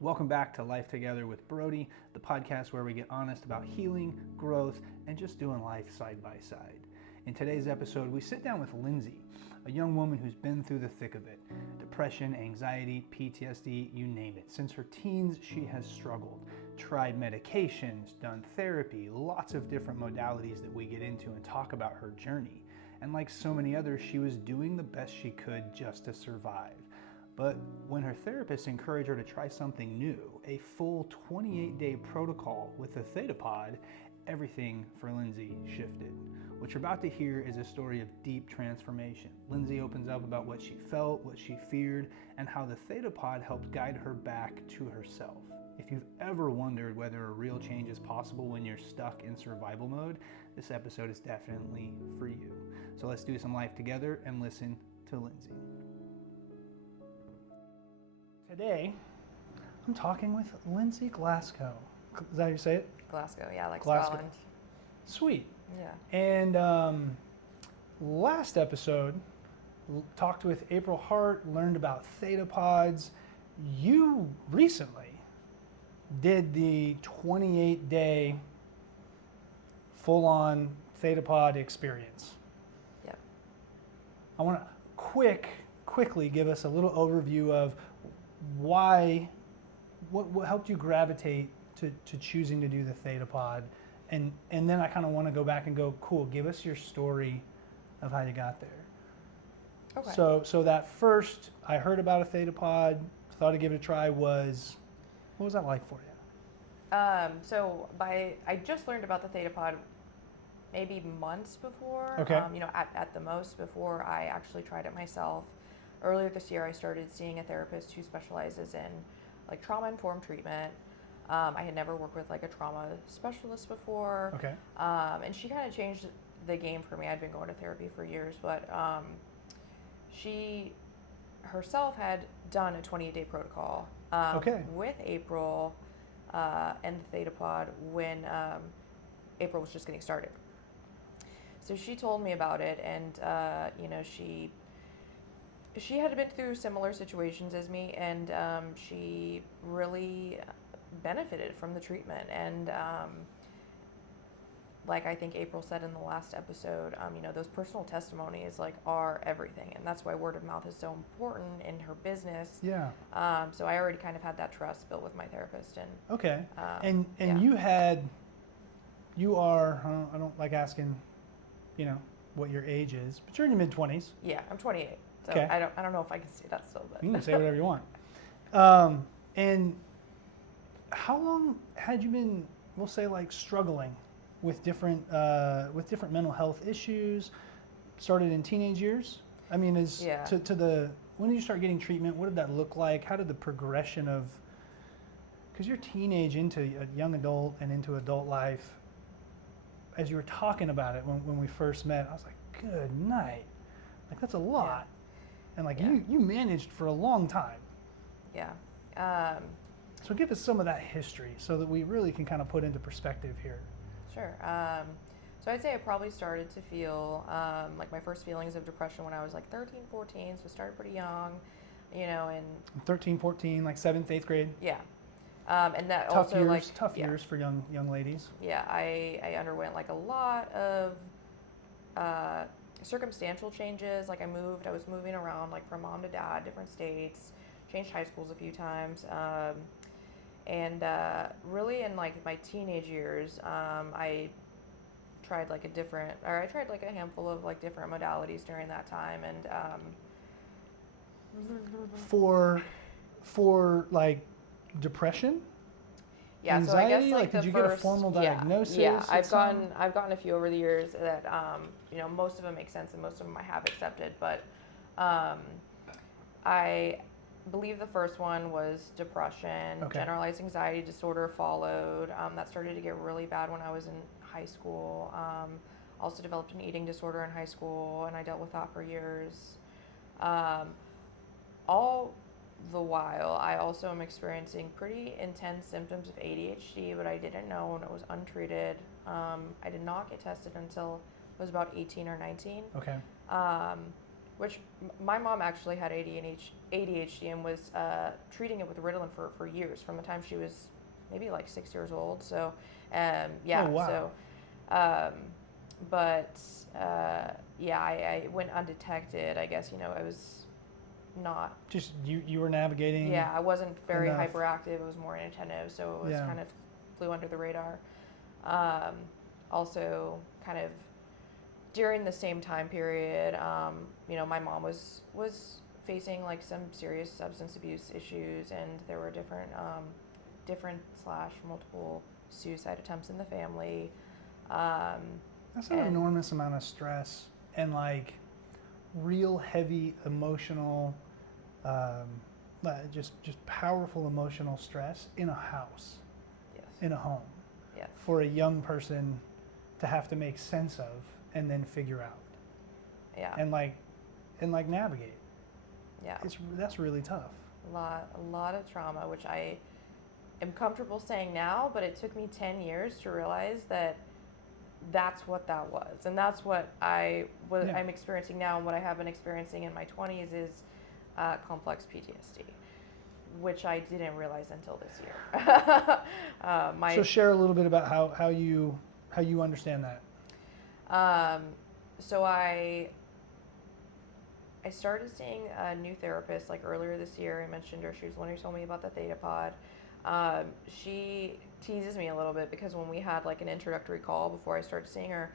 Welcome back to Life Together with Brodie, the podcast where we get honest about healing, growth, and just doing life side by side. In today's episode, we sit down with Lindsey, a young woman who's been through the thick of it. Depression, anxiety, PTSD, you name it. Since her teens, she has struggled, tried medications, done therapy, lots of different modalities that we get into and talk about her journey. And like so many others, she was doing the best she could just to survive. But when her therapist encouraged her to try something new, a full 28-day protocol with the Theta Pod, everything for Lindsey shifted. What you're about to hear is a story of deep transformation. Lindsey opens up about what she felt, what she feared, and how the Theta Pod helped guide her back to herself. If you've ever wondered whether a real change is possible when you're stuck in survival mode, this episode is definitely for you. So let's do some life together and listen to Lindsey. Today, I'm talking with Lindsey Glasgow. Is that how you say it? Glasgow, yeah, like Glasgow. Scotland. Sweet. Yeah. And last episode, talked with April Hart, learned about Theta Pods. You recently did the 28-day full-on Theta Pod experience. Yep. I want to quickly give us a little overview of what helped you gravitate to choosing to do the Theta Pod, and then I kind of want to go back and go, cool, give us your story of how you got there. Okay. So that first, I heard about a Theta Pod, thought I'd give it a try, what was that like for you? I just learned about the Theta Pod maybe months before. Okay. At the most, before I actually tried it myself. Earlier this year, I started seeing a therapist who specializes in like trauma-informed treatment. I had never worked with like a trauma specialist before. Okay. And she kind of changed the game for me. I'd been going to therapy for years, but she herself had done a 28-day protocol with April and the Theta Pod when April was just getting started. So she told me about it, and she had been through similar situations as me, and she really benefited from the treatment. And like I think April said in the last episode, those personal testimonies are everything, and that's why word of mouth is so important in her business. Yeah. So I already kind of had that trust built with my therapist, and okay. Yeah. You are, I don't like asking, what your age is, but you're in your mid-20s. Yeah, I'm 28. So okay. I don't know if I can say that still, but you can say whatever you want. And how long had you been, we'll say, struggling with different mental health issues? Started in teenage years. I mean, when did you start getting treatment? What did that look like? How did the progression of, because you're teenage into a young adult and into adult life, as you were talking about it when we first met, I was like, good night. That's a lot. Yeah. And you managed for a long time. Yeah. So give us some of that history so that we really can kind of put into perspective here. Sure. So I'd say I probably started to feel my first feelings of depression when I was 13, 14, so I started pretty young, and 13, 14, 7th, 8th grade. Yeah. And that tough also years, tough years for young ladies. Yeah, I underwent a lot of circumstantial changes. I was moving around from mom to dad, different states, changed high schools a few times. And really in my teenage years, I tried a handful of different modalities during that time, and for depression. Yeah, anxiety? so I guess did you get a formal diagnosis? Yeah, I've gotten a few over the years that most of them make sense and most of them I have accepted, but I believe the first one was depression. Okay. Generalized anxiety disorder followed. That started to get really bad when I was in high school. Also developed an eating disorder in high school, and I dealt with that for years. All the while, I also am experiencing pretty intense symptoms of ADHD, but I didn't know, and it was untreated. I did not get tested until I was about 18 or 19. Okay. which my mom actually had ADHD and was treating it with Ritalin for years, from the time she was maybe like 6 years old. So, yeah. Oh, wow. So, yeah, I went undetected. I guess, I was not. Just you were navigating. Yeah, I wasn't very enough. hyperactive. It was more inattentive, so it was kind of flew under the radar. Also, kind of during the same time period, my mom was facing like some serious substance abuse issues, and there were different multiple suicide attempts in the family. That's an enormous amount of stress and like real heavy emotional, just powerful emotional stress in a house, yes. in a home, yes. for a young person to have to make sense of and then figure out. Yeah. And navigate. Yeah. That's really tough. A lot of trauma, which I am comfortable saying now, but it took me 10 years to realize that that's what that was, and that's what I'm experiencing now, and what I have been experiencing in my 20s is complex PTSD, which I didn't realize until this year. So share a little bit about how you understand that. So I started seeing a new therapist like earlier this year. I mentioned her. She was the one who told me about the Theta Pod. She teases me a little bit because when we had like an introductory call before I started seeing her,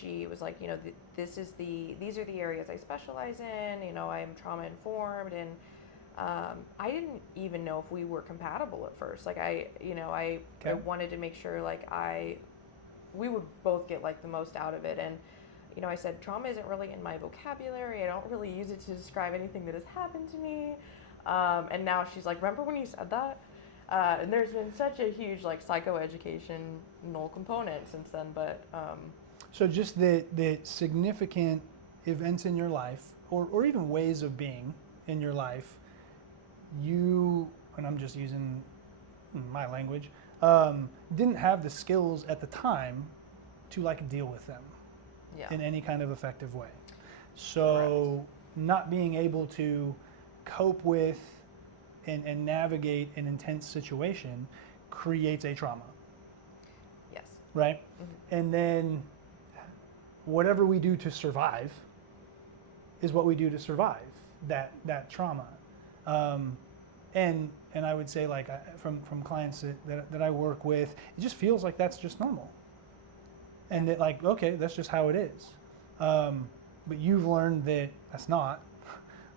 she was like, these are the areas I specialize in. I'm trauma informed, and I didn't even know if we were compatible at first. Like I wanted to make sure like we would both get like the most out of it. And I said, trauma isn't really in my vocabulary. I don't really use it to describe anything that has happened to me. And now she's like, remember when you said that? And there's been such a huge like psychoeducational component since then. But so just the significant events in your life, or even ways of being in your life, and I'm just using my language, didn't have the skills at the time to like deal with them in any kind of effective way. So correct. Not being able to cope with and navigate an intense situation creates a trauma. Yes. Right? Mm-hmm. And then whatever we do to survive is what we do to survive that trauma. And I would say like from clients that I work with, it just feels like that's just normal. And that like, okay, that's just how it is. But you've learned that that's not,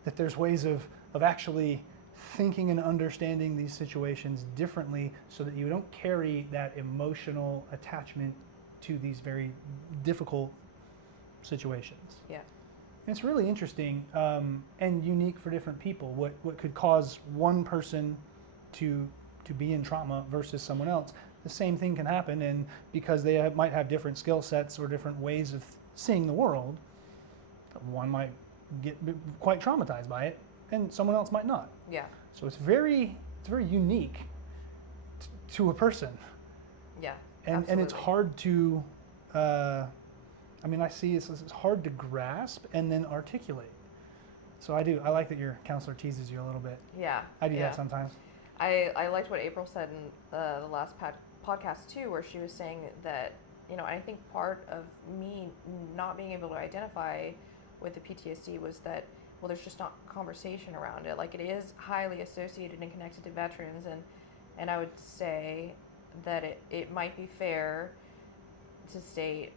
that there's ways of actually thinking and understanding these situations differently so that you don't carry that emotional attachment to these very difficult situations. Yeah. And it's really interesting and unique for different people. What could cause one person to be in trauma versus someone else. The same thing can happen, and because they might have different skill sets or different ways of seeing the world, one might get quite traumatized by it, and someone else might not. Yeah. So it's very unique to a person. Yeah. And it's hard to, I see it's hard to grasp and then articulate. So I like that your counselor teases you a little bit. Yeah. I do that sometimes. I liked what April said in the last podcast too, where she was saying that, I think part of me not being able to identify with the PTSD was that, well, there's just not conversation around it. Like, it is highly associated and connected to veterans, and I would say that it might be fair to state,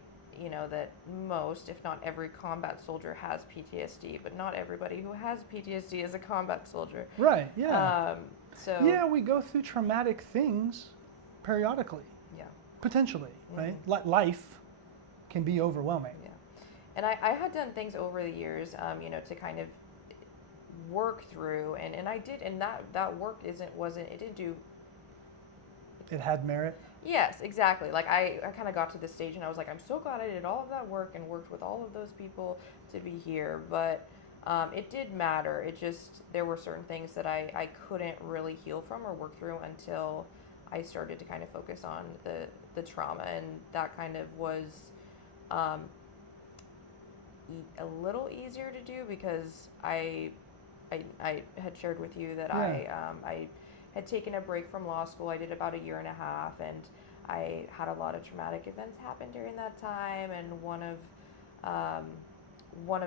that most, if not every combat soldier has PTSD, but not everybody who has PTSD is a combat soldier. Right, yeah. Yeah, we go through traumatic things periodically. Yeah. Potentially, right? Life can be overwhelming. Yeah. And I had done things over the years, to kind of work through, and I did, and that work it didn't do. It had merit? Yes, exactly. Like I kind of got to this stage and I was like, I'm so glad I did all of that work and worked with all of those people to be here. But it did matter. It just, there were certain things that I couldn't really heal from or work through until I started to kind of focus on the trauma. And that kind of was a little easier to do because I had shared with you that I had taken a break from law school. I did about 1.5 years, and I had a lot of traumatic events happen during that time. And one of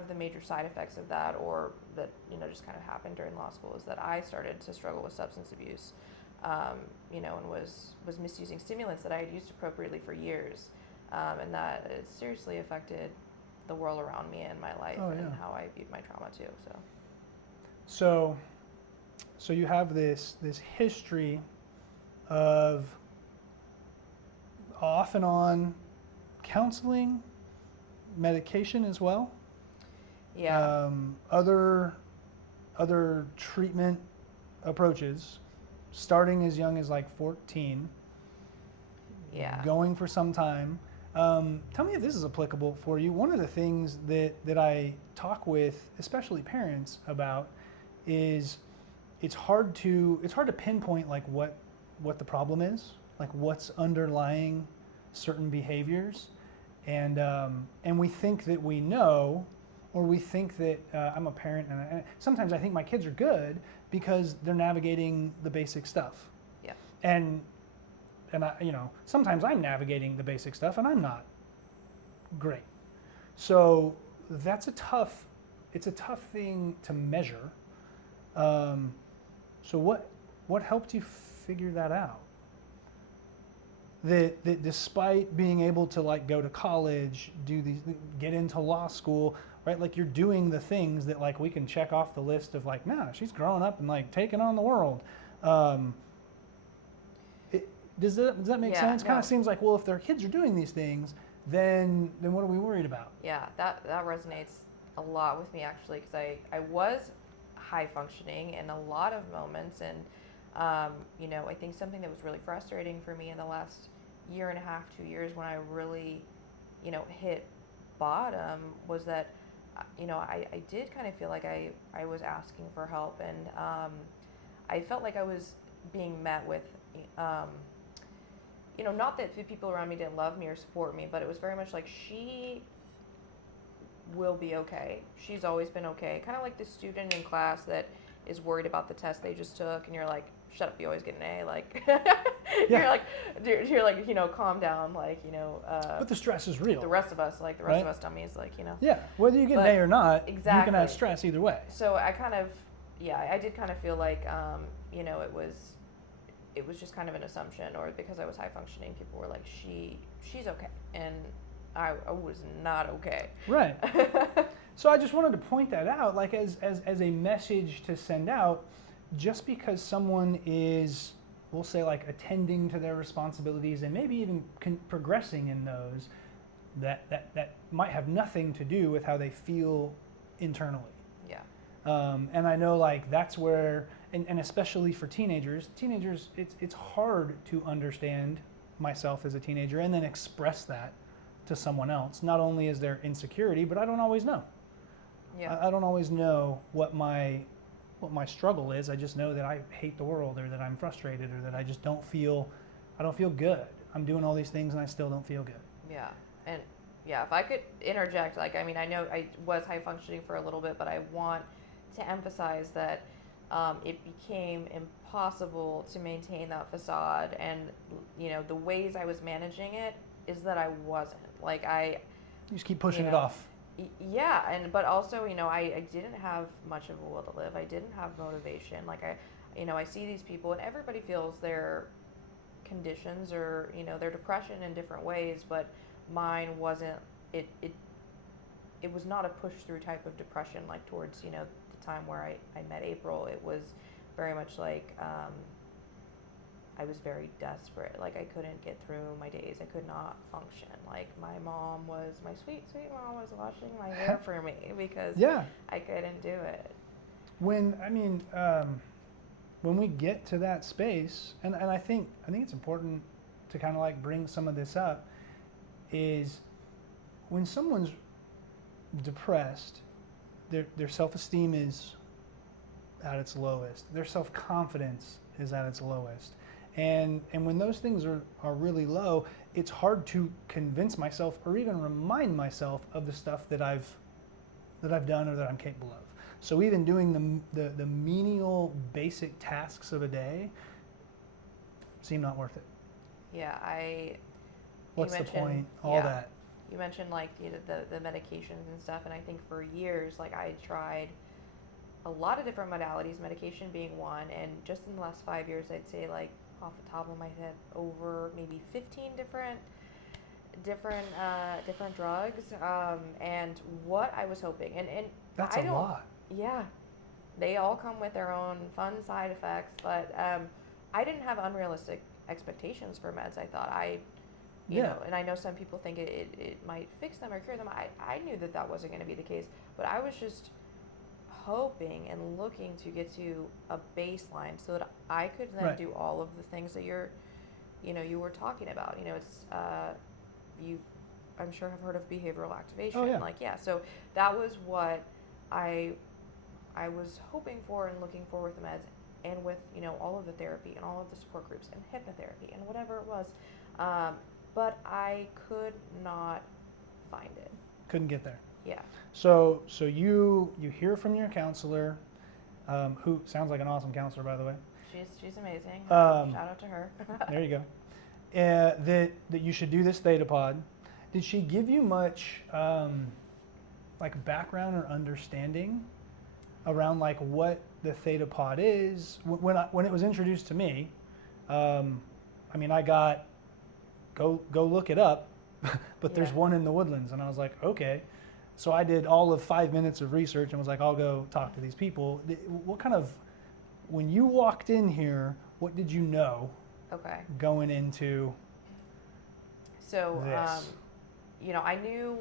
the major side effects of that, or that just kind of happened during law school, is that I started to struggle with substance abuse, and was misusing stimulants that I had used appropriately for years, and that it seriously affected the world around me and my life and how I viewed my trauma too. So you have this history of off and on counseling, medication as well. Yeah. Other treatment approaches, starting as young as like 14. Yeah. Going for some time. Tell me if this is applicable for you. One of the things that I talk with, especially parents, about is it's hard to pinpoint like what the problem is, like what's underlying certain behaviors, and we think that we know, or we think that I'm a parent, and sometimes I think my kids are good because they're navigating the basic stuff. Yeah. And I, sometimes I'm navigating the basic stuff and I'm not great. So it's a tough thing to measure. So what helped you figure that out? That despite being able to like go to college, get into law school, right? Like you're doing the things that like we can check off the list of like, nah, she's growing up and like taking on the world. Does that make sense? No. Kind of seems like, well, if their kids are doing these things, then what are we worried about? Yeah, that resonates a lot with me actually, because I was high functioning in a lot of moments, and I think something that was really frustrating for me in the last 1.5 years, 2 years, when I really hit bottom, was that I did kind of feel like I was asking for help, and I felt like I was being met with not that the people around me didn't love me or support me, but it was very much like, she will be okay. She's always been okay. Kind of like the student in class that is worried about the test they just took, and you're like, shut up, you always get an A. Like, yeah. you're like, calm down. Like, but the stress is real. The rest of us, of us dummies, like, Yeah, whether you get an A or not, exactly. You can have stress either way. So I kind of, I did kind of feel like, it was just kind of an assumption, or because I was high functioning, people were like, she's okay, and I was not okay. Right. So I just wanted to point that out, like as a message to send out. Just because someone is, we'll say, like attending to their responsibilities and maybe even progressing in those, that might have nothing to do with how they feel internally. Yeah. And I know like that's where, and especially for teenagers, it's hard to understand myself as a teenager and then express that to someone else. Not only is there insecurity, but I don't always know. Yeah. I don't always know what my struggle is. I just know that I hate the world, or that I'm frustrated, or that I just don't feel good. I'm doing all these things and I still don't feel good. Yeah. And yeah, if I could interject, like, I mean, I know I was high functioning for a little bit, but I want to emphasize that it became impossible to maintain that facade, and the ways I was managing it is that I wasn't. Like, you just keep pushing it off. Yeah, but also, I didn't have much of a will to live. I didn't have motivation. Like, I see these people, and everybody feels their conditions or, their depression in different ways, but mine wasn't, it was not a push-through type of depression, like towards, the time where I met April. It was very much like, I was very desperate. Like, I couldn't get through my days. I could not function. Like, my sweet, sweet mom was washing my hair for me because I couldn't do it. When we get to that space, and I think it's important to kind of like bring some of this up, is when someone's depressed, their self-esteem is at its lowest. Their self-confidence is at its lowest. And when those things are really low, it's hard to convince myself or even remind myself of the stuff that I've that I've done or that I'm capable of. So even doing the menial basic tasks of a day seem not worth it. Yeah, What's the point? That. You mentioned like the medications and stuff, and I think for years, like I tried a lot of different modalities, medication being one, and just in the last 5 years, I'd say like off the top of my head, over maybe 15 different drugs, and what I was hoping, and that's a lot. Yeah, they all come with their own fun side effects, but I didn't have unrealistic expectations for meds. I thought you know, and I know some people think it might fix them or cure them. I knew that wasn't going to be the case, but I was just hoping and looking to get to a baseline so that I could then do all of the things that you were talking about. You know, it's I'm sure have heard of behavioral activation. Oh, yeah. So that was what I was hoping for and looking for with the meds, and with, you know, all of the therapy and all of the support groups and hypnotherapy and whatever it was. But I could not find it. Couldn't get there. Yeah. So you hear from your counselor, who sounds like an awesome counselor, by the way. She's amazing. Shout out to her. There you go. That you should do this Theta Pod. Did she give you much like background or understanding around like what the Theta Pod is? When it was introduced to me, I mean, I got go look it up, but there's one in the Woodlands, and I was like, okay. So I did all of 5 minutes of research and was like, I'll go talk to these people. What kind of, when you walked in here, what did you know? Okay. Going into so this? You know, I knew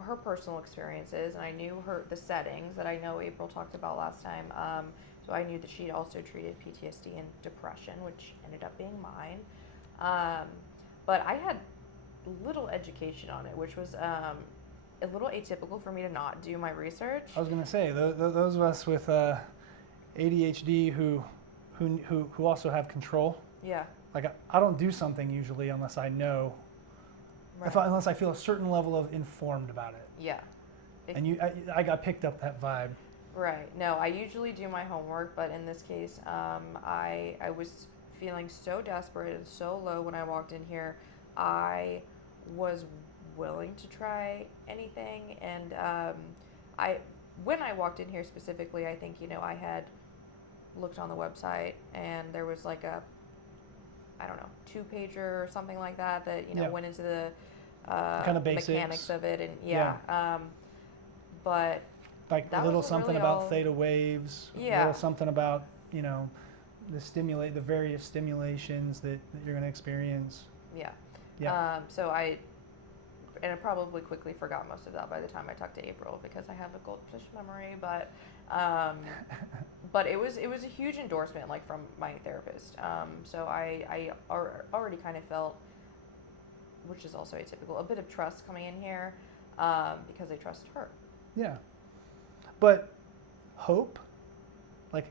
her personal experiences, and I knew the settings that I know April talked about last time. So I knew that she'd also treated PTSD and depression, which ended up being mine. But I had little education on it, which was a little atypical for me to not do my research. I was going to say, those of us with ADHD who also have control. Yeah. Like I don't do something usually unless I know, unless I feel a certain level of informed about it. Yeah. And I got picked up that vibe. Right. No, I usually do my homework, but in this case, I was feeling so desperate and so low when I walked in here. I was willing to try anything, and when I walked in here specifically, I think, you know, I had looked on the website, and there was like a, I don't know, 2-pager or something like that you know went into the kind of basics, mechanics of it, and but like a little something really about theta waves, a little something about, you know, the various stimulations that you're going to experience. Yeah. So I probably quickly forgot most of that by the time I talked to April, because I have a goldfish memory, but it was a huge endorsement, like, from my therapist. So I already kind of felt, which is also atypical, a bit of trust coming in here, because I trust her. Yeah. But hope, like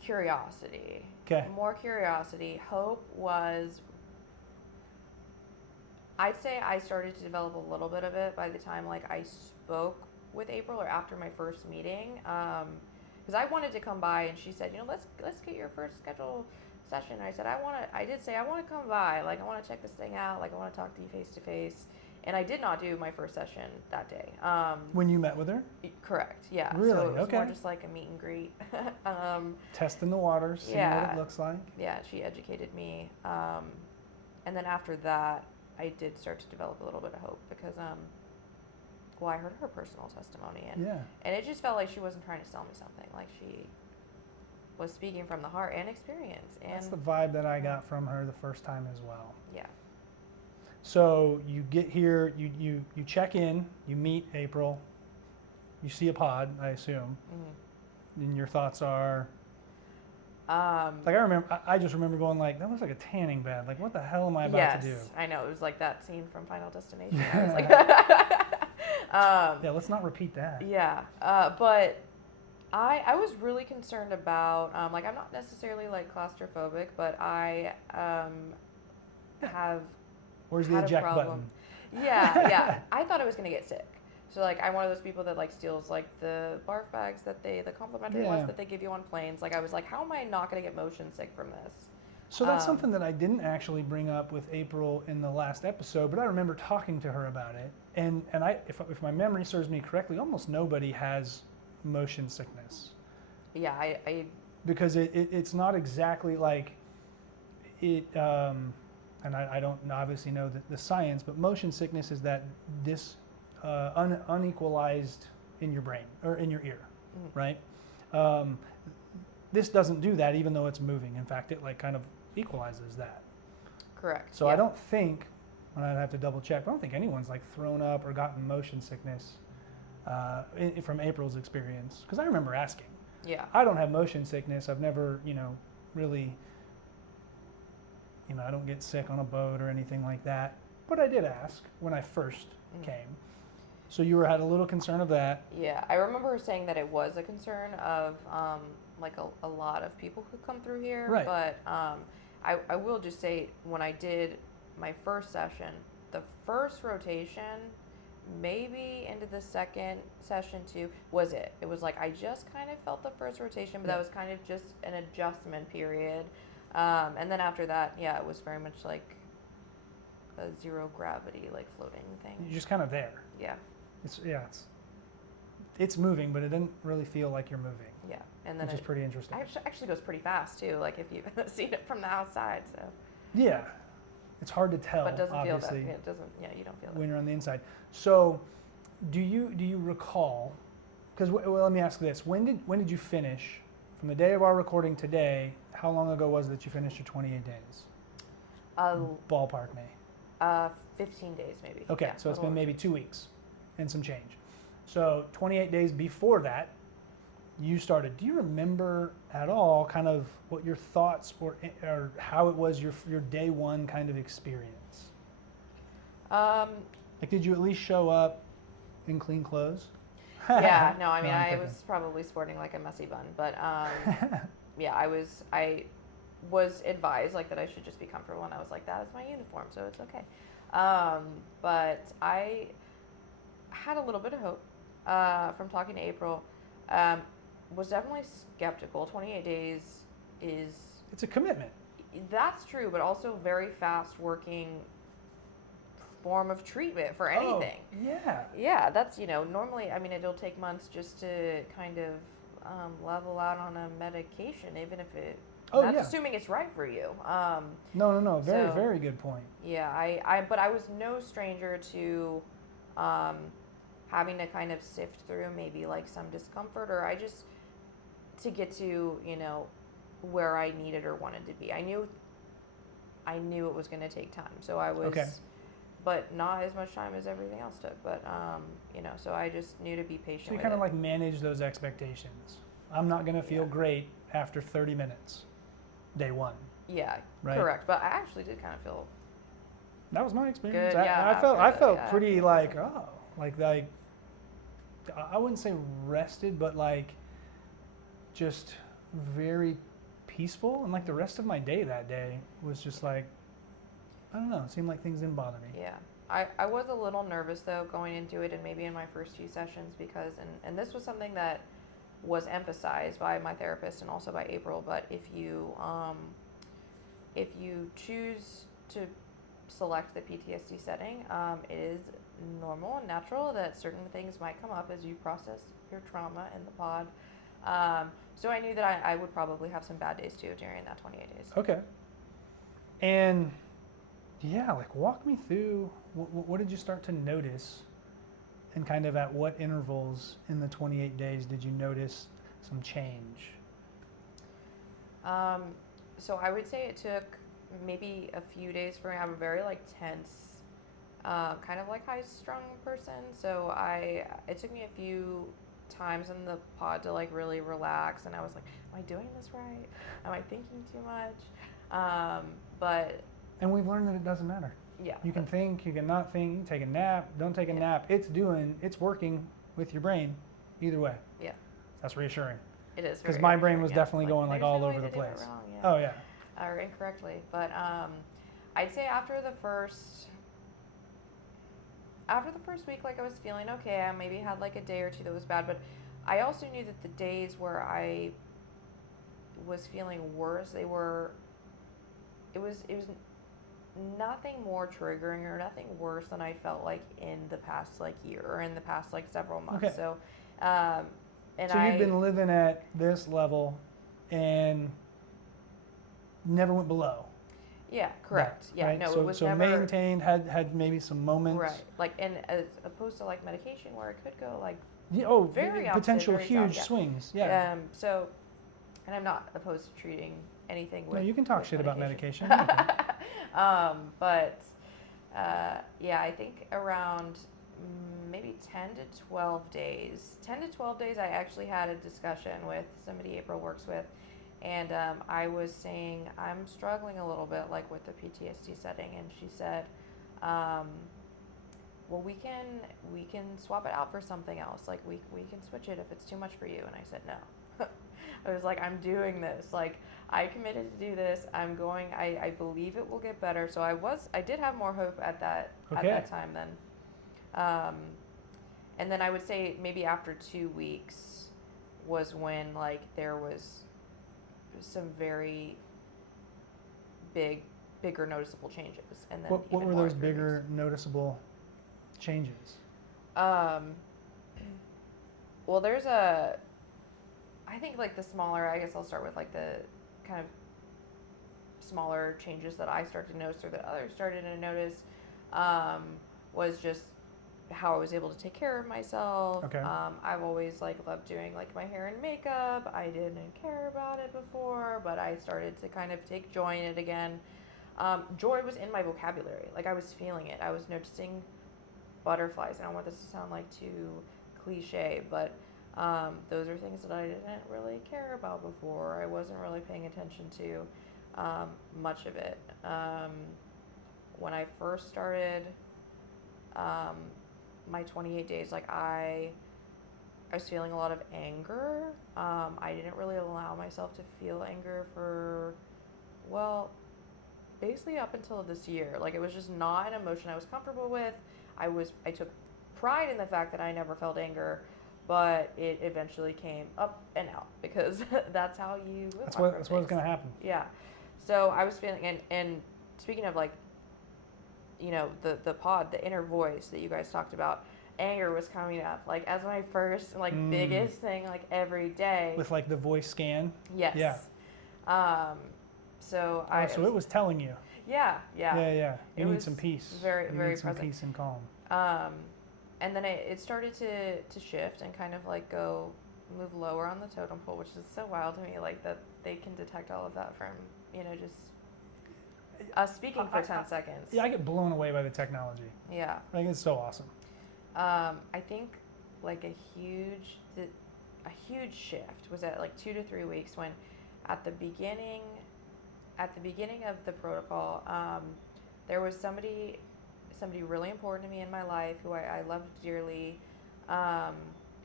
curiosity. Okay. More curiosity. Hope was, I'd say I started to develop a little bit of it by the time, like, I spoke with April, or after my first meeting, because I wanted to come by, and she said, you know, let's get your first scheduled session. I said, I did say I want to come by, like, I want to check this thing out, like, I want to talk to you face to face. And I did not do my first session that day. When you met with her? Correct, yeah. Really? So it was okay. more just like a meet and greet. Testing the waters, seeing what it looks like. Yeah, she educated me. And then after that, I did start to develop a little bit of hope, because, I heard her personal testimony. And it just felt like she wasn't trying to sell me something. Like, she was speaking from the heart and experience. And that's the vibe that I got from her the first time as well. Yeah. So you get here, you check in, you meet April, you see a pod, I assume, and your thoughts are, like, I just remember going, like, that looks like a tanning bed. Like, what the hell am I about to do? Yes, I know. It was like that scene from Final Destination. I was like, yeah, let's not repeat that. Yeah, but I was really concerned about, like, I'm not necessarily, like, claustrophobic, but I have. Where's the eject button? Yeah. I thought I was going to get sick. So like I'm one of those people that like steals like the barf bags that the complimentary ones that they give you on planes. Like I was like, how am I not going to get motion sick from this? So that's something that I didn't actually bring up with April in the last episode, but I remember talking to her about it. And if my memory serves me correctly, almost nobody has motion sickness. Yeah, I because it's not exactly like it, and I don't obviously know the science, but motion sickness is that unequalized in your brain or in your ear, right? This doesn't do that, even though it's moving. In fact, it like kind of equalizes that. Correct. So I don't think, and I'd have to double check, but I don't think anyone's like thrown up or gotten motion sickness from April's experience, because I remember asking. Yeah. I don't have motion sickness. I've never, really, I don't get sick on a boat or anything like that. But I did ask when I first came. So you had a little concern of that. Yeah, I remember her saying that it was a concern of like a lot of people who come through here. Right. But I will just say, when I did my first session, the first rotation, maybe into the second session too, was it. It was like I just kind of felt the first rotation, but that was kind of just an adjustment period. And then after that, yeah, it was very much like a zero gravity, like floating thing. You're just kind of there. Yeah. It's moving, but it didn't really feel like you're moving. Yeah, and then which is pretty interesting. It actually goes pretty fast too. Like if you've seen it from the outside, so. Yeah, it's hard to tell. But it doesn't obviously, feel that. It doesn't. Yeah, you don't feel that when you're on the inside. So, do you recall? Because let me ask this: when did you finish? From the day of our recording today, how long ago was it that you finished your 28 days? Ballpark me. 15 days maybe. Okay, so it's been maybe 2 weeks and some change. So 28 days before that, you started. Do you remember at all kind of what your thoughts or how it was your day one kind of experience? Like, did you at least show up in clean clothes? Yeah, no, I mean, I was probably sporting like a messy bun, but yeah, I was advised like that I should just be comfortable, and I was like, that is my uniform, so it's okay. But I had a little bit of hope from talking to April. Was definitely skeptical. 28 days is... It's a commitment. That's true, but also very fast working form of treatment for anything. Oh, yeah. Yeah, that's, normally, I mean, it'll take months just to kind of level out on a medication, even if it... That's assuming it's right for you. No. Very good point. Yeah, but I was no stranger to having to kind of sift through maybe like some discomfort, or to get to, where I needed or wanted to be. I knew it was going to take time. So I was, but not as much time as everything else took. But, so I just knew to be patient. So you kind of like manage those expectations. I'm not going to feel great after 30 minutes. Day one. Yeah, right? Correct. But I actually did kind of feel. That was my experience. Good, I felt pretty like I wouldn't say rested, but like just very peaceful. And like the rest of my day that day was just like, I don't know, it seemed like things didn't bother me. Yeah. I was a little nervous though going into it, and maybe in my first few sessions, because and this was something that was emphasized by my therapist and also by April, but if you choose to select the PTSD setting, it is normal and natural that certain things might come up as you process your trauma in the pod. So I knew that I would probably have some bad days too during that 28 days. Okay. And yeah, like walk me through, what did you start to notice? And kind of at what intervals in the 28 days did you notice some change? So I would say it took maybe a few days for me. I'm a very like tense, kind of like high-strung person. So it took me a few times in the pod to like really relax, and I was like, am I doing this right? Am I thinking too much? And we've learned that it doesn't matter. Yeah. You can think, you can not think, you can take a nap, don't take a nap. It's working with your brain either way. Yeah. That's reassuring. It is. Because my brain was definitely going like all over the place. Wrong, yeah. Oh, yeah. Or incorrectly. But I'd say after the first after the first week, like I was feeling okay. I maybe had like a day or two that was bad, but I also knew that the days where I was feeling worse, it was nothing more triggering or nothing worse than I felt like in the past like year or in the past like several months. Okay. So, so you've been living at this level and never went below. Yeah, correct. That, yeah, right? no, So, it was so never maintained, had maybe some moments. right. Like, and as opposed to like medication where it could go like very potential opposite, huge swings. Yeah. So, and I'm not opposed to treating anything with. No, you can talk shit medication. about medication. But yeah, I think around maybe 10 to 12 days. 10 to 12 days, I actually had a discussion with somebody April works with. And I was saying I'm struggling a little bit like with the PTSD setting, and she said, well, we can swap it out for something else. Like we can switch it if it's too much for you. And I said no. I was like, I'm doing this. Like I committed to do this. I'm going. I believe it will get better. So I did have more hope at that time then. And then I would say maybe after 2 weeks was when like there was some very bigger noticeable changes. And then what were those bigger noticeable changes? Well, there's I think like the smaller, I guess I'll start with like the kind of smaller changes that I started to notice or that others started to notice, was just how I was able to take care of myself. Okay. I've always like loved doing like my hair and makeup. I didn't care about it before, but I started to kind of take joy in it again. Joy was in my vocabulary. Like I was feeling it. I was noticing butterflies. I don't want this to sound like too cliche, but those are things that I didn't really care about before. I wasn't really paying attention to much of it. When I first started my 28 days, like I was feeling a lot of anger. I didn't really allow myself to feel anger for, well, basically up until this year. Like it was just not an emotion I was comfortable with. I took pride in the fact that I never felt anger, but it eventually came up and out because that's how you live. That's what's going to happen. Yeah. So I was feeling, and speaking of like, you know, the pod, the inner voice that you guys talked about, anger was coming up like as my first like biggest thing, like every day with like the voice scan. Yes. Yeah. So it was telling you. Yeah. You need some peace. Very need some present. Peace and calm. And then it started to shift and kind of like move lower on the totem pole, which is so wild to me, like that they can detect all of that from, you know, just us speaking for 10 seconds. Yeah, I get blown away by the technology. Yeah. I think it's so awesome. I think like a huge shift was at like 2 to 3 weeks when at the beginning of the protocol, there was somebody really important to me in my life who I loved dearly,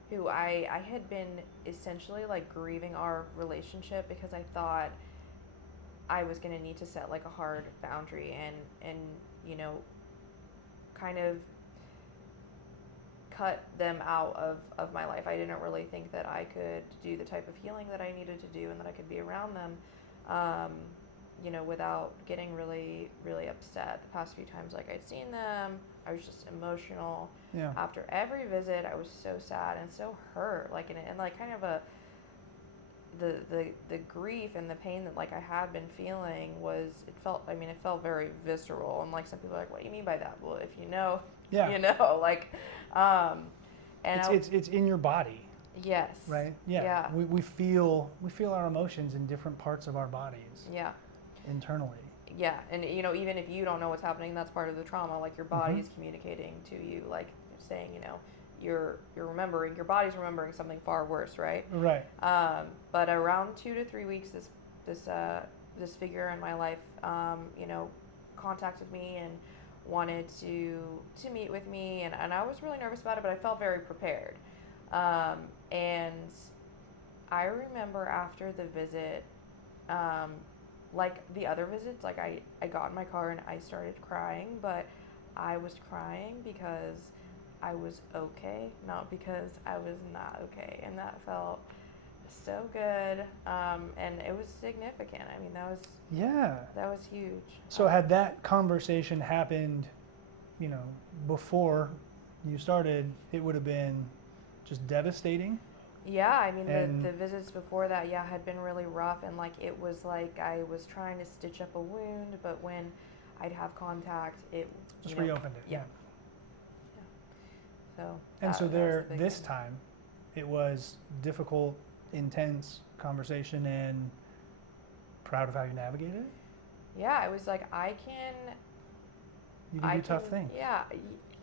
who I had been essentially like grieving our relationship because I thought I was going to need to set like a hard boundary and you know, kind of cut them out of my life. I didn't really think that I could do the type of healing that I needed to do and that I could be around them, you know, without getting really, really upset. The past few times like I'd seen them, I was just emotional. Yeah. After every visit, I was so sad and so hurt, like and like kind of the grief and the pain that like I had been feeling it felt very visceral. And like some people are like, what do you mean by that? Well, if you know, you know, like, and it's in your body. Yes. Right. Yeah. We feel our emotions in different parts of our bodies. Yeah. Internally. Yeah, and you know, even if you don't know what's happening, that's part of the trauma. Like your body is communicating to you, like saying, you know, you're remembering, your body's remembering something far worse, right? Right. But around 2 to 3 weeks, this figure in my life, you know, contacted me and wanted to meet with me, and I was really nervous about it, but I felt very prepared. And I remember after the visit, like the other visits, like I got in my car and I started crying, but I was crying because I was okay, not because I was not okay. And that felt so good. And it was significant. I mean, that was huge. So had that conversation happened, before you started, it would have been just devastating. Yeah, I mean, the visits before that, had been really rough, and like it was like I was trying to stitch up a wound, but when I'd have contact, it just reopened it. Yeah. So. And so this time, it was difficult, intense conversation, and proud of how you navigated it. Yeah, I was like, I can. You can do tough things. Yeah.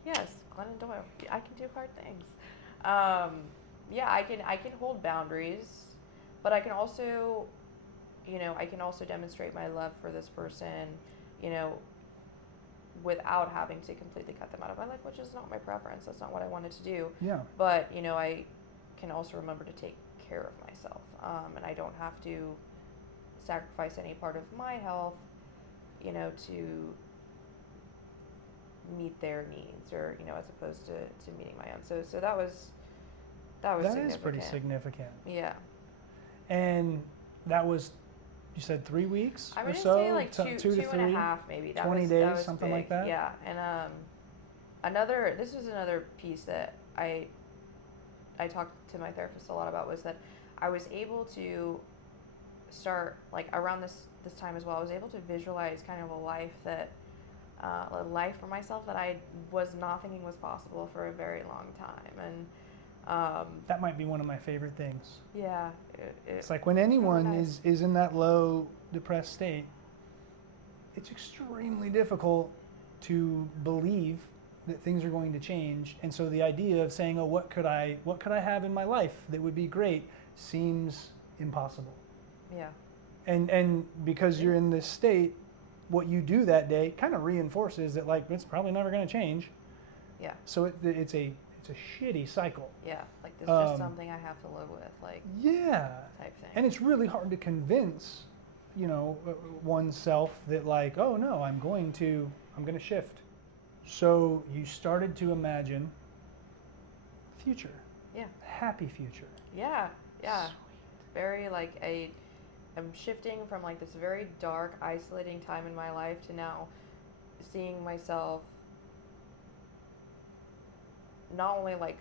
Yes, Glennon Doyle. I can do hard things. I can hold boundaries, but I can also, demonstrate my love for this person, without having to completely cut them out of my life, which is not my preference. That's not what I wanted to do. Yeah. But, I can also remember to take care of myself, and I don't have to sacrifice any part of my health, to meet their needs, or as opposed to meeting my own. So that was significant. Is pretty significant. Yeah. And that was, you said 3 weeks I or would so? say like two to 3? and a half, maybe. 20 days, something big. like that? Yeah. And this was another piece that I talked to my therapist a lot about, was that I was able to start, like around this time as well, I was able to visualize kind of a life for myself that I was not thinking was possible for a very long time. And that might be one of my favorite things. Yeah. It's like when anyone is in that low, depressed state, it's extremely difficult to believe that things are going to change. And so the idea of saying, oh, what could I have in my life that would be great, seems impossible. Yeah. And because you're in this state, what you do that day kind of reinforces that, like, it's probably never going to change. Yeah. So it's a shitty cycle. Yeah, like this is just something I have to live with, like. Yeah. Type thing. And it's really hard to convince, oneself that, like, oh no, I'm going to shift. So you started to imagine future. Yeah. Happy future. Yeah. Yeah. Sweet. Very like I'm shifting from like this very dark, isolating time in my life to now seeing myself not only like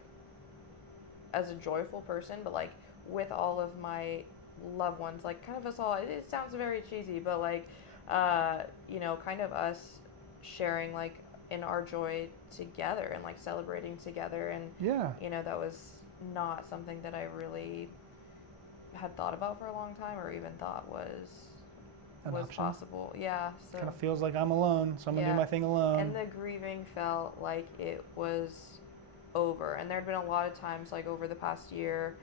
as a joyful person, but like with all of my loved ones, like kind of us all. It sounds very cheesy, but like kind of us sharing like in our joy together and like celebrating together. And that was not something that I really had thought about for a long time, or even thought was possible. Yeah. So kind of feels like I'm alone, so I'm gonna do my thing alone. And the grieving felt like it was over. And there'd been a lot of times, like over the past year,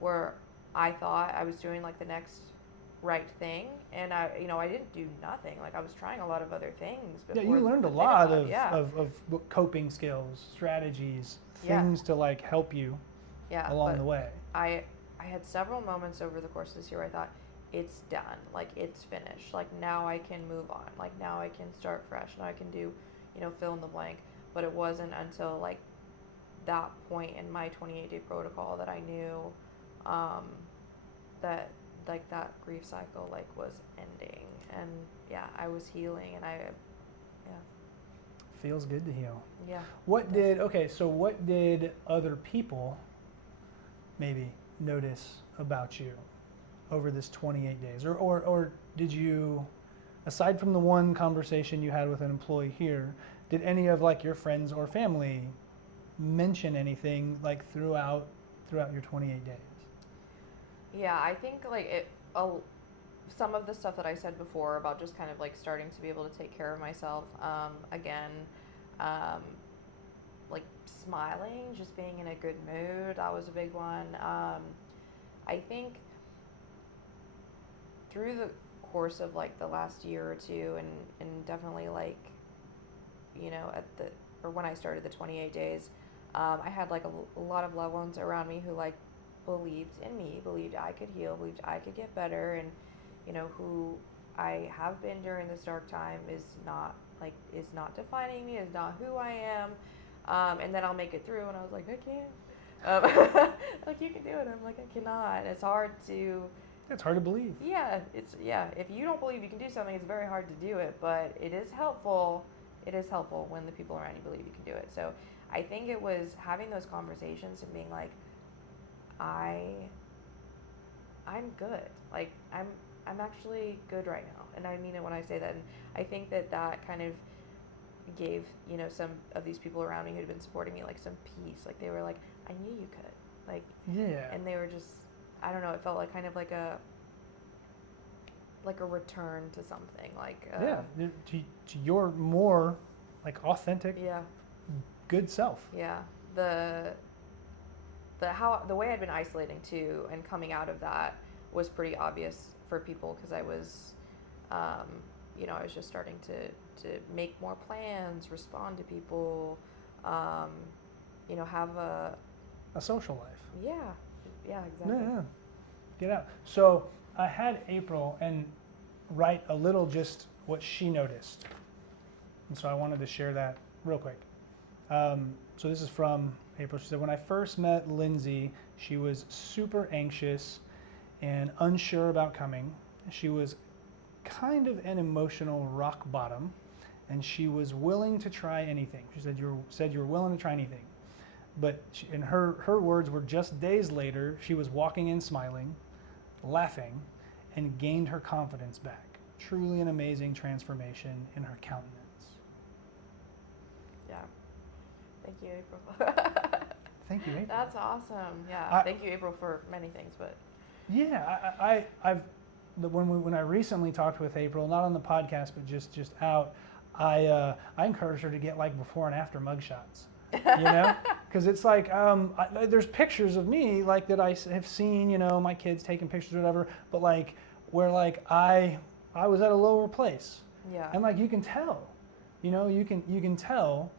where I thought I was doing like the next right thing, and I didn't do nothing. Like I was trying a lot of other things. Yeah, you learned a lot of coping skills, strategies, things to like help you along the way. I had several moments over the course of this year where I thought, it's done, like it's finished, like now I can move on, like now I can start fresh, now I can do, fill in the blank. But it wasn't until like that point in my 28-day protocol that I knew that like that grief cycle like was ending, and I was healing, and feels good to heal. Yeah. What did other people maybe notice about you over this 28 days? Or did you, aside from the one conversation you had with an employee here, did any of like your friends or family mention anything like throughout your 28 days? Yeah, I think like some of the stuff that I said before about just kind of like starting to be able to take care of myself again, like smiling, just being in a good mood, that was a big one. I think through the course of like the last year or two, and definitely like, when I started the 28 days, I had like a lot of loved ones around me who like believed in me, believed I could heal, believed I could get better, and who I have been during this dark time is not defining me, is not who I am, and then I'll make it through. And I was like, I can't. Like, you can do it. I'm like, I cannot. And it's hard to. It's hard to believe. Yeah, if you don't believe you can do something, it's very hard to do it. But it is helpful. It is helpful when the people around you believe you can do it. So I think it was having those conversations and being like, I'm good. Like, I'm actually good right now. And I mean it when I say that. And I think that kind of gave, some of these people around me who had been supporting me, like, some peace. Like, they were like, I knew you could. Like, yeah. And they were just, I don't know, it felt like kind of like a return to something. Like, to your more, like, authentic, good self. Yeah. The way I'd been isolating too, and coming out of that was pretty obvious for people, because I was, I was just starting to make more plans, respond to people, have a social life. Yeah, exactly. Yeah, get out. So I had April and write a little just what she noticed, and so I wanted to share that real quick. So this is from April. She said, when I first met Lindsey, she was super anxious and unsure about coming. She was kind of an emotional rock bottom, and she was willing to try anything. She said, you were willing to try anything. But in her words were, just days later, she was walking in smiling, laughing, and gained her confidence back. Truly an amazing transformation in her countenance. Yeah. Thank you, April. Thank you, April. That's awesome. Yeah. Thank you, April, for many things, but. Yeah, when I recently talked with April, not on the podcast, but just out, I encouraged her to get, like, before and after mugshots. Because it's like, there's pictures of me, like, that I have seen, my kids taking pictures or whatever, but, like, where, like, I was at a lower place. Yeah. And, like, you can tell, you can tell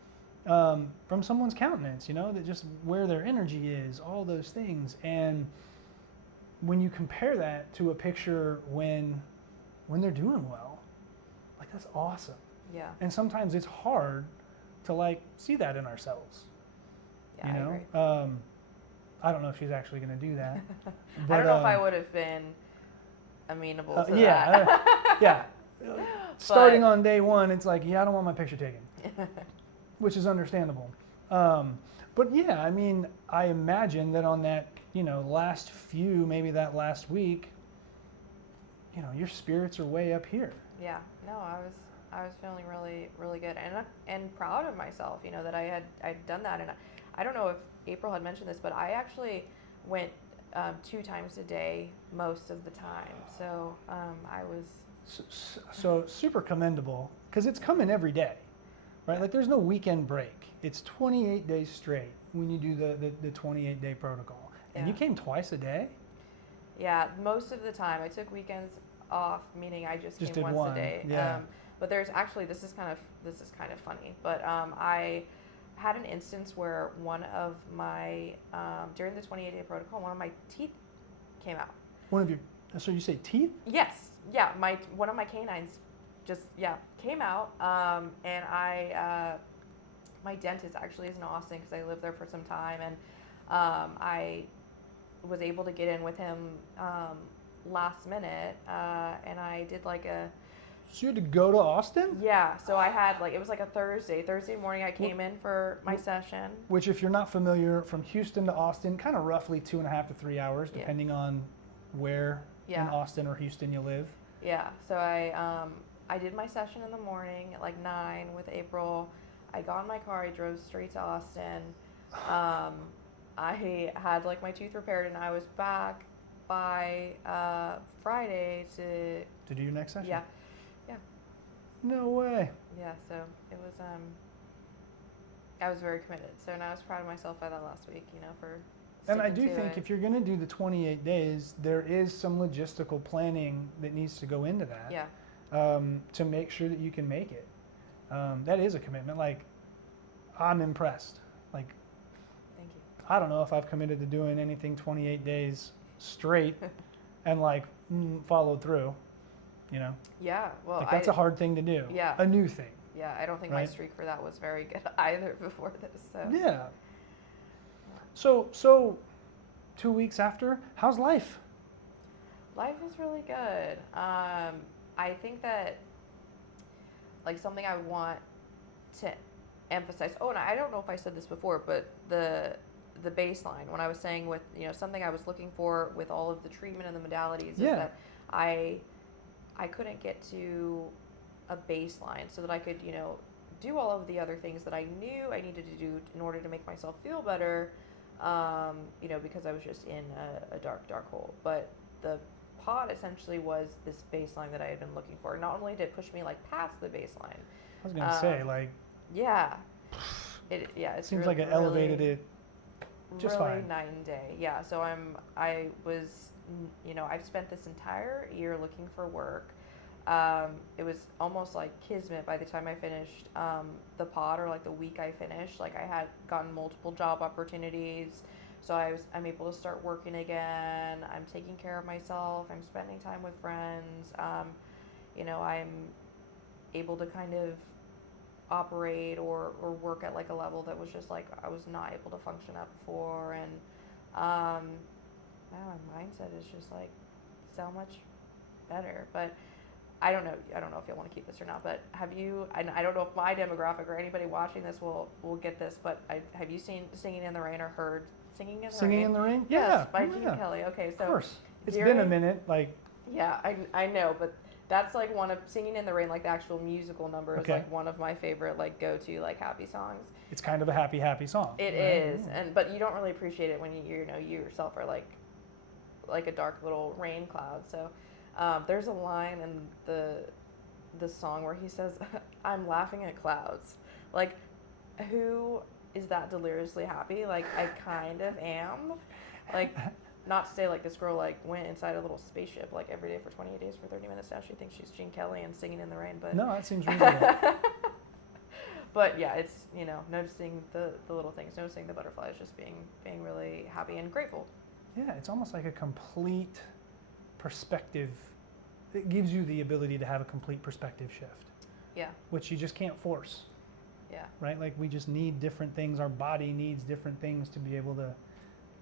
from someone's countenance, that just where their energy is, all those things. And when you compare that to a picture when they're doing well, like, that's awesome. Yeah. And sometimes it's hard to, like, see that in ourselves. Yeah, I agree. I don't know if she's actually going to do that. But, I don't know if I would have been amenable to that. Yeah. Starting on day one, it's like, I don't want my picture taken, which is understandable. But yeah, I mean, I imagine that on that, last few, maybe that last week, your spirits are way up here. Yeah. No, I was feeling really, really good and proud of myself, that I'd done that. And I don't know if April had mentioned this, but I actually went 2 times a day most of the time. So I was. So super commendable, because it's coming every day, right? Like, there's no weekend break. It's 28 days straight when you do the 28-day protocol. And you came twice a day? Yeah, most of the time. I took weekends off, meaning I just came once a day. Yeah. But there's actually, this is kind of funny, but I had an instance where one of my, during the 28-day protocol, one of my teeth came out. So you say teeth? Yes. Yeah, one of my canines just, came out. And my dentist actually is in Austin, because I lived there for some time, and I was able to get in with him last minute, and I did like a. So you had to go to Austin? Yeah, so I had it was like a Thursday morning I came in for my session. Which, if you're not familiar, from Houston to Austin, kind of roughly 2.5 to 3 hours, depending on where in Austin or Houston you live. Yeah, so I did my session in the morning at like 9 with April. I got in my car, I drove straight to Austin. I had like my tooth repaired, and I was back by Friday to do your next session. Yeah. No way. Yeah, so it was I was very committed. So, and I was proud of myself by that last week, for. And I do think if you're going to do the 28 days, there is some logistical planning that needs to go into that. Yeah. To make sure that you can make it. That is a commitment. Like, I'm impressed. Like, thank you. I don't know if I've committed to doing anything 28 days straight and, like, followed through. you know? Yeah, well, like that's a hard thing to do. Yeah. A new thing. Yeah, I don't think my streak for that was very good either before this. So. Yeah. So 2 weeks after, how's life? Life is really good. I think that like something I want to emphasize. Oh, and I don't know if I said this before, but the baseline when I was saying with something I was looking for with all of the treatment and the modalities is that I couldn't get to a baseline so that I could do all of the other things that I knew I needed to do in order to make myself feel better. Because I was just in a dark hole. But the pod essentially was this baseline that I had been looking for. Not only did it push me like past the baseline. I was gonna say like. Yeah. It seems like it elevated it just really fine. Night and day. Yeah. So I was I've spent this entire year looking for work. It was almost like kismet by the time I finished the pod, or like the week I finished. Like I had gotten multiple job opportunities, so I'm able to start working again. I'm taking care of myself. I'm spending time with friends. I'm able to kind of operate or work at like a level that was just like I was not able to function at before, and my mindset is just like so much better. But I don't know if you'll want to keep this or not, but have you, I don't know if my demographic or anybody watching this will get this, but have you seen Singing in the Rain or heard Singing in the Rain? Singing in the Rain? Yes, Yeah. by Gene Kelly. Okay, so. Of course. It's been a minute, like. Yeah, I know, but that's like one of, Singing in the Rain, like the actual musical number is like one of my favorite like go-to like happy songs. It's kind of a happy song. It is, but you don't really appreciate it when you yourself are like a dark little rain cloud, so. There's a line in the song where he says, "I'm laughing at clouds." Like, who is that deliriously happy? Like, I kind of am. Like, not to say like this girl like went inside a little spaceship like every day for 28 days for 30 minutes. Now she thinks she's Gene Kelly and Singing in the Rain, but no, that seems reasonable. But yeah, it's noticing the little things, noticing the butterflies, just being really happy and grateful. Yeah, it's almost like a complete perspective. It gives you the ability to have a complete perspective shift. Yeah. Which you just can't force. Yeah. Right? Like we just need different things. Our body needs different things to be able to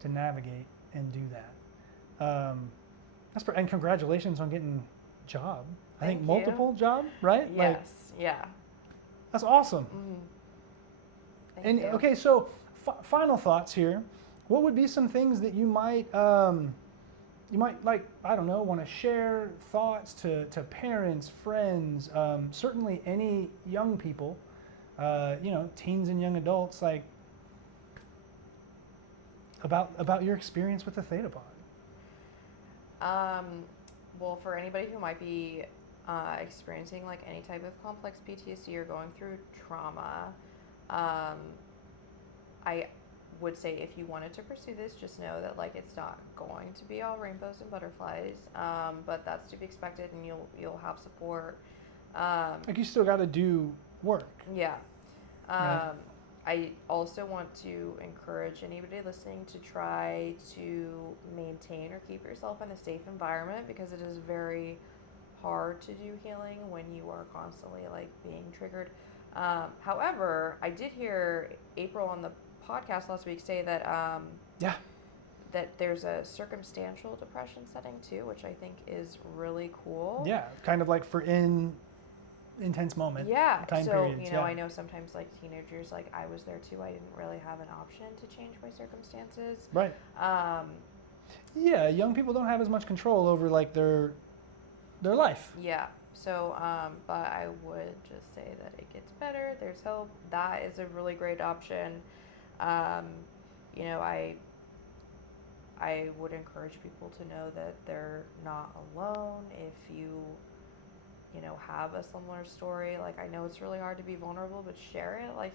navigate and do that. And congratulations on getting a job. I think multiple job, right? Yes. Yeah. That's awesome. Mm-hmm. Thank you. Okay, so final thoughts here. What would be some things that you might like, I don't know, want to share thoughts to parents, friends, certainly any young people, teens and young adults, like about your experience with the Theta Pod? Well, for anybody who might be experiencing like any type of complex PTSD or going through trauma, I would say if you wanted to pursue this, just know that like it's not going to be all rainbows and butterflies, but that's to be expected, and you'll have support. Like you still got to do work. Yeah. Right. I also want to encourage anybody listening to try to maintain or keep yourself in a safe environment, because it is very hard to do healing when you are constantly like being triggered. However, I did hear April on the podcast last week say that that there's a circumstantial depression setting too, which I think is really cool. Yeah, kind of like for intense moment. Yeah. Time so periods, I know sometimes like teenagers, like I was there too. I didn't really have an option to change my circumstances. Right. Yeah, young people don't have as much control over like their life. Yeah. So, but I would just say that it gets better. There's hope. That is a really great option. I would encourage people to know that they're not alone. If you have a similar story, like I know it's really hard to be vulnerable, but share it. Like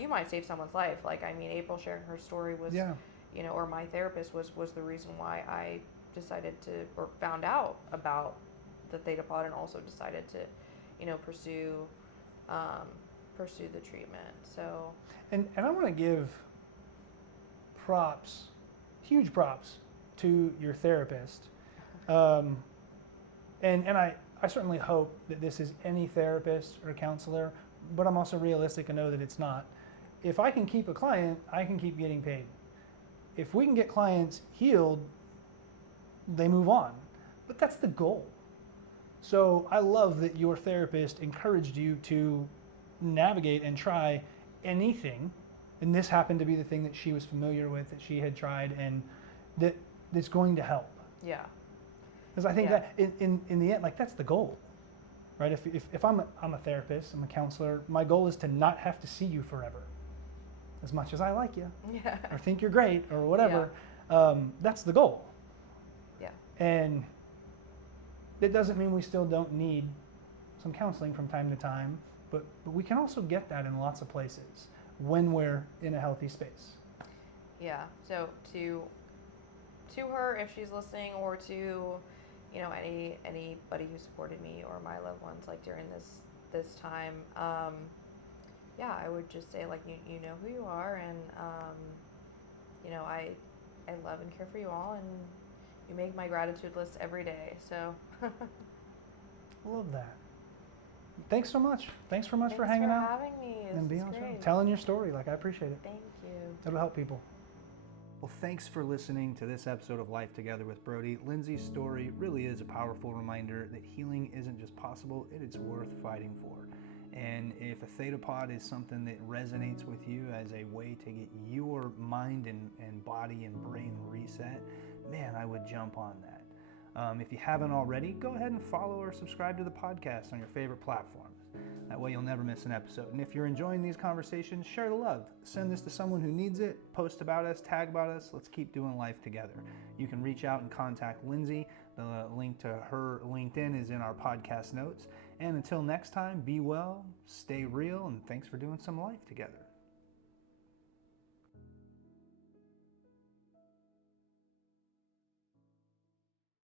you might save someone's life. Like, I mean, April sharing her story was, or my therapist was the reason why I decided to, or found out about the Theta Pod, and also decided to, pursue the treatment. So. And I want to give huge props to your therapist. And I certainly hope that this is any therapist or counselor, but I'm also realistic and know that it's not. If I can keep a client, I can keep getting paid. If we can get clients healed, they move on. But that's the goal. So I love that your therapist encouraged you to navigate and try anything. And this happened to be the thing that she was familiar with, that she had tried, and that's going to help. Yeah. Because I think that in the end, like, that's the goal, right? If I'm a therapist, I'm a counselor, my goal is to not have to see you forever. As much as I like you, or think you're great, or whatever, that's the goal. Yeah. And it doesn't mean we still don't need some counseling from time to time, but we can also get that in lots of places when we're in a healthy space. Yeah. So to her, if she's listening, or to anybody who supported me or my loved ones, like, during this time, I would just say, like, you know who you are, and I love and care for you all, and you make my gratitude list every day. So I love that. Thanks so much. Thanks for hanging out. Thanks for having me. And being on the show. Telling your story. Like, I appreciate it. Thank you. It'll help people. Well, thanks for listening to this episode of Life Together with Brodie. Lindsey's story really is a powerful reminder that healing isn't just possible, it's worth fighting for. And if a Theta Pod is something that resonates with you as a way to get your mind and body and brain reset, man, I would jump on that. If you haven't already, go ahead and follow or subscribe to the podcast on your favorite platforms. That way you'll never miss an episode. And if you're enjoying these conversations, share the love. Send this to someone who needs it. Post about us, tag about us. Let's keep doing life together. You can reach out and contact Lindsey. The link to her LinkedIn is in our podcast notes. And until next time, be well, stay real, and thanks for doing some life together.